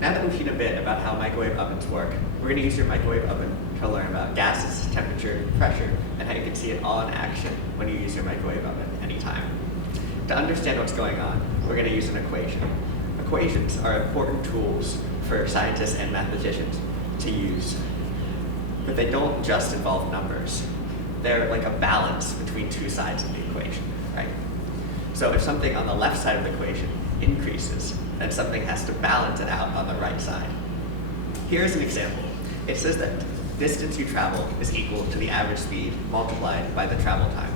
Now that we've seen a bit about how microwave ovens work, we're going to use your microwave oven to learn about gases, temperature, pressure, and how you can see it all in action when you use your microwave oven anytime. To understand what's going on, we're going to use an equation. Equations are important tools for scientists and mathematicians to use, but they don't just involve numbers. They're like a balance between two sides of the equation, right? So if something on the left side of the equation increases, then something has to balance it out on the right side. Here's an example. It says that distance you travel is equal to the average speed multiplied by the travel time.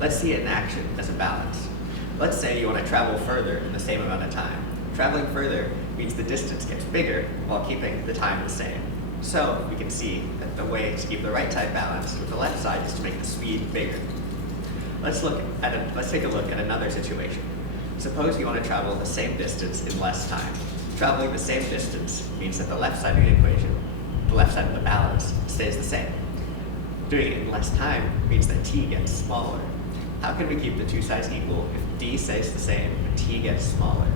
Let's see it in action as a balance. Let's say you want to travel further in the same amount of time. Traveling further means the distance gets bigger while keeping the time the same. So we can see that the way to keep the right side balanced with the left side is to make the speed bigger. Let's take a look at another situation. Suppose you want to travel the same distance in less time. Traveling the same distance means that the left side of the equation, the left side of the balance, stays the same. Doing it in less time means that t gets smaller. How can we keep the two sides equal if d stays the same but t gets smaller?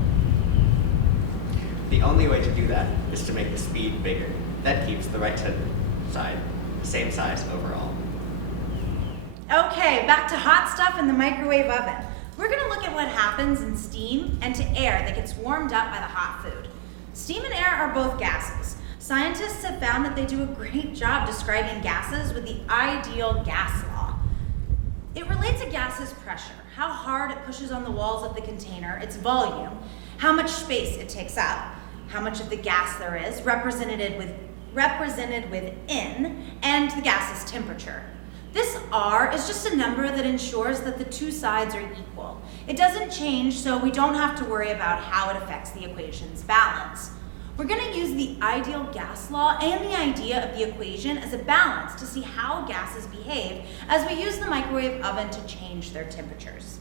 The only way to do that is to make the speed bigger. That keeps the right side the same size overall. Okay, back to hot stuff in the microwave oven. We're going to look at what happens in steam and to air that gets warmed up by the hot food. Steam and air are both gases. Scientists have found that they do a great job describing gases with the ideal gas law. It relates a gas's pressure, how hard it pushes on the walls of the container, its volume, how much space it takes up, how much of the gas there is, represented within, and the gas's temperature. This R is just a number that ensures that the two sides are equal. It doesn't change, so we don't have to worry about how it affects the equation's balance. We're going to use the ideal gas law and the idea of the equation as a balance to see how gases behave as we use the microwave oven to change their temperatures.